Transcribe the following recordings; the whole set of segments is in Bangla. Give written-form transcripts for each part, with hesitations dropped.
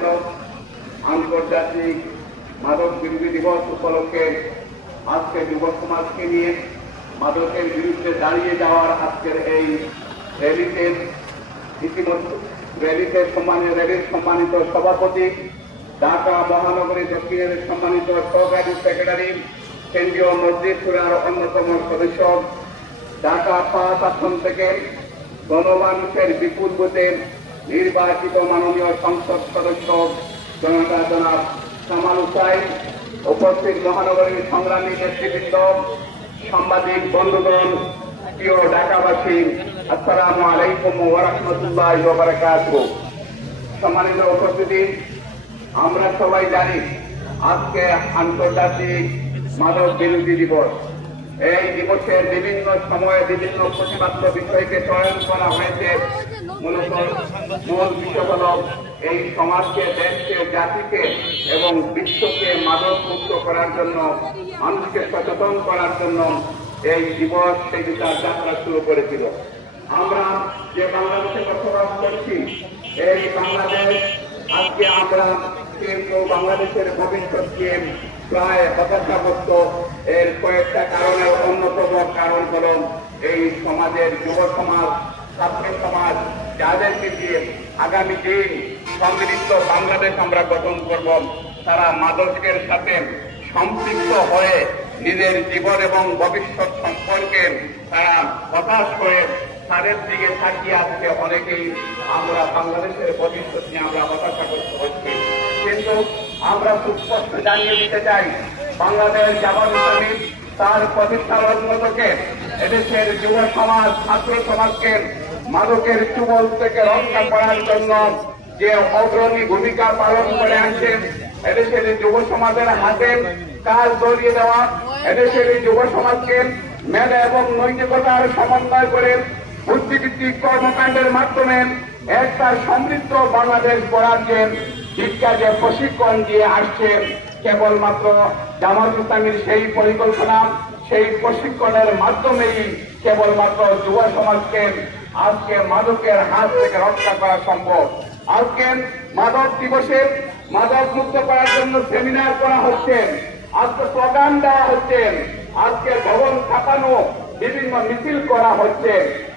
আয়োজিত আন্তর্জাতিক মাদক বিরোধী দিবস উপলক্ষে আজকে যুব সমাজকে নিয়ে মাদকের বিরুদ্ধে দাঁড়িয়ে যাওয়ার আজকের এই র্যালিতে ইতিমধ্যে র্যালির সম্মানিত সভাপতি, ঢাকা মহানগরী দক্ষিণের সম্মানিত সহকারী সেক্রেটারি, কেন্দ্রীয় মসজিদ সুরার অন্যতম সদস্য, ঢাকা ৫ আসন থেকে গণমানুষের বিপুল ভোটে নির্বাচিত মাননীয় সংসদ সদস্য জনাব কামাল হোসেন, উপস্থিত মহানগরীর সংগ্রামী নেতৃবৃন্দ, সাংবাদিক বন্ধুগণ, প্রিয় ঢাকাবাসী, আসসালামু আলাইকুম ওয়া রাহমাতুল্লাহি ওয়া বারাকাতুহু। সম্মানিত উপস্থিতি, আমরা সবাই জানি আজকে আন্তর্জাতিক মাদক বিরোধী দিবস। এই দিবসের বিভিন্ন সময়ে বিভিন্ন প্রতিপাদ্য বিষয়কে চয়ন করা হয়েছে। মূলত মূল বিষয় হল এই সমাজকে, দেশকে, জাতিকে এবং বিশ্বকে মাদক মুক্ত করার জন্য, মানুষকে সচেতন করার জন্য এই দিবস সেই বিচার যাত্রা শুরু করেছিল। আমরা যে বাংলাদেশে বসবাস করছি, এই বাংলাদেশ আজকে আমরা কিন্তু বাংলাদেশের ভবিষ্যৎকে প্রায় হতাশাগ্রস্ত। এর কয়েকটা কারণের অন্যতম কারণ হল এই সমাজের যুব সমাজ, ছাত্র সমাজ, যাদেরকে দিয়ে আগামী দিন সমৃদ্ধ বাংলাদেশ আমরা গঠন করব, তারা মাদকের সাথে সম্পৃক্ত হয়ে নিজের জীবন এবং ভবিষ্যৎ সম্পর্কে তারা হতাশ হয়ে তাদের দিকে তাকিয়ে আসছে। অনেকেই আমরা বাংলাদেশের ভবিষ্যৎ নিয়ে আমরা হতাশাগ্রস্ত হচ্ছি। কিন্তু আমরা সুস্পষ্ট জানিয়ে দিতে চাই, বাংলাদেশ জামাত ইসলামী তার প্রতিষ্ঠার অন্যতকে এদেশের যুব সমাজ, ছাত্র সমাজকে মাদকের চুবল থেকে রক্ষা করার জন্য যে অগ্রণী ভূমিকা পালন করে আসছেন, এদেশের যুব সমাজের হাতে কাজ ধরিয়ে দেওয়া, এদেশের যুব সমাজকে মেধা এবং নৈতিকতার সমন্বয় করে বুদ্ধিভিত্তিক কর্মকাণ্ডের মাধ্যমে একটা সমৃদ্ধ বাংলাদেশ গড়ার যে শিক্ষা, যে প্রশিক্ষণ দিয়ে আসছেন, কেবলমাত্র জামাত ইসলামীর সেই পরিকল্পনা, সেই প্রশিক্ষণের মাধ্যমেই কেবলমাত্র যুব সমাজকে আজকে মাদকের হাত থেকে রক্ষা করা সম্ভব। আজকে মাদক দিবসে মাদক মুক্ত করার জন্য সেমিনার করা হচ্ছে, আজকে স্লোগান দেওয়া হচ্ছে, আজকে ভবন ছাপানো, বিভিন্ন মিছিল করা হচ্ছে।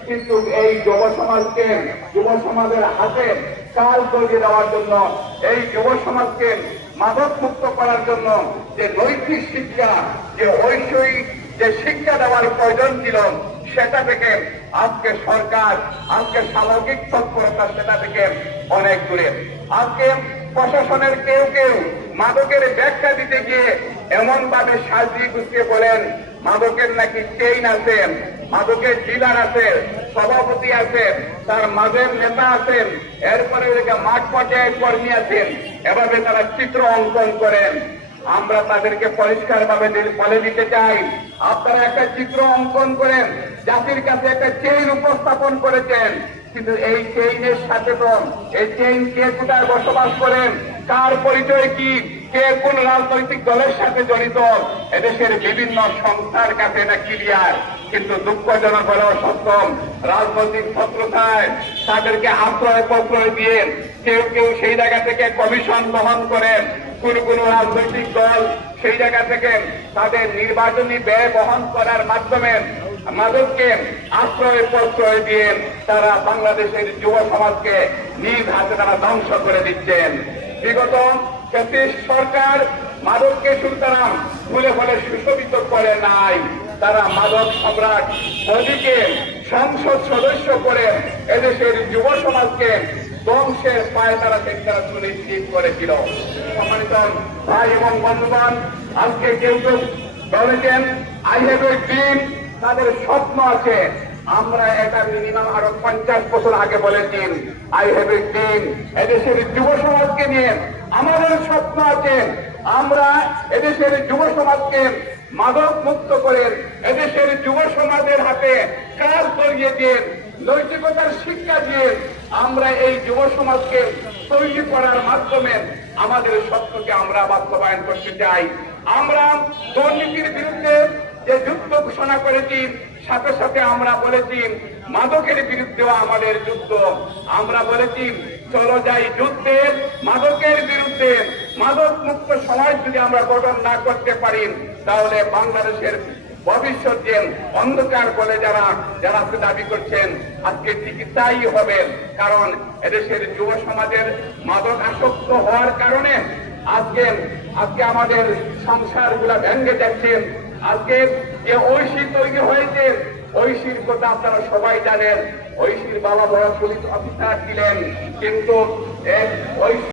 কিন্তু এই যুব সমাজকে, যুব সমাজের হাতে কাজ ধরিয়ে দেওয়ার জন্য, এই যুব সমাজকে মাদক মুক্ত করার জন্য যে নৈতিক শিক্ষা, যে ঐশ্বরিক যে শিক্ষা দেওয়ার প্রয়োজন ছিল, সেটা থেকে আজকে সরকার, আজকে সামগ্রিক তৎপরতা সেটা থেকে অনেক দূরে। আজকে প্রশাসনের কেউ কেউ মাদকের ব্যাখ্যা দিতে গিয়ে এমন ভাবে সাজিয়ে গুছিয়ে বলেন মাদকের নাকি চেইন আছে, মাদকের ডিলার আছে, সভাপতি আছে, তার মাঝের নেতা আছেন, এরপরে মাঠ পর্যায়ে কর্মী আছেন, এভাবে তারা চিত্র অঙ্কন করেন। আমরা তাদেরকে পরিষ্কার ভাবে বলে দিতে চাই, আপনারা একটা চিত্র অঙ্কন করেন, জাতির কাছে একটা চেইন উপস্থাপন করেছেন, কিন্তু এই চেইনের সাথে তো এই চেইন কে কোথায় বসবাস করেন, কার পরিচয় কি, কে কোন রাজনৈতিক দলের সাথে জড়িত, এদেশের বিভিন্ন সংস্থার কাছে এটা ক্লিয়ার। কিন্তু দুঃখজনক হলেও সত্য, রাজনৈতিক শত্রুতায় তাদেরকে আশ্রয় প্রশ্রয় দিয়ে কেউ কেউ সেই জায়গা থেকে কমিশন বহন করেন, কোন কোন রাজনৈতিক দল সেই জায়গা থেকে তাদের নির্বাচনী ব্যয় বহন করার মাধ্যমে মাদককে আশ্রয় প্রশ্রয় দিয়ে তারা বাংলাদেশের যুব সমাজকে নিজ হাতে তারা ধ্বংস করে দিচ্ছেন। বিগত সরকার মাদককে সুতরাং ফুলে ফলে সুশোভিত করে নাই, তারা মাদক সম্রাট মোদীকে সংসদ সদস্য করে এদেশের যুব সমাজকে ধ্বংসের পায়ে তারা সুনিশ্চিত করেছিল। সম্মানিত ভাই এবং বন্ধুগণ, আজকে কেউ কেউ বলেছেন আই হ্যাভ এ ড্রিম, তাদের স্বপ্ন আছে। আমরা এটা মিনিমাম আরো 50 বছর আগে বলেছি, আই হ্যাভ এ ড্রিম, এদেশের যুব সমাজকে নিয়ে আমাদের স্বপ্ন আছে। আমরা এদেশের যুব সমাজকে মাদক মুক্ত করে এদেশের যুব সমাজের হাতে কাজ করিয়ে দিয়ে নৈতিকতার শিক্ষা দিয়ে আমরা এই যুব সমাজকে তৈরি করার মাধ্যমে আমাদের স্বপ্নকে আমরা বাস্তবায়ন করতে চাই। আমরা দুর্নীতির বিরুদ্ধে যে যুদ্ধ ঘোষণা করেছি, সাথে সাথে আমরা বলেছি মাদকের বিরুদ্ধেও আমাদের যুদ্ধ। আমরা বলেছি চলো যাই যুদ্ধে, মাদকের মধ্যে মাদক মুক্ত সমাজ যদি আমরা গঠন না করতে পারি, তাহলে বাংলাদেশের ভবিষ্যৎ যে অন্ধকার বলে যারা দাবি করছেন, আজকে ঠিক তাই হবে। কারণ এদেশের যুব সমাজের মাদক আসক্ত হওয়ার কারণে আজকে আমাদের সংসারগুলা ভেঙে যাচ্ছে। আজকে যে ঐশী তৈরি হয়েছে, ঐশীর কথা আপনারা সবাই জানেন। ঐশীর বাবা বড় পুলিশ অফিসার ছিলেন, কিন্তু ঐশী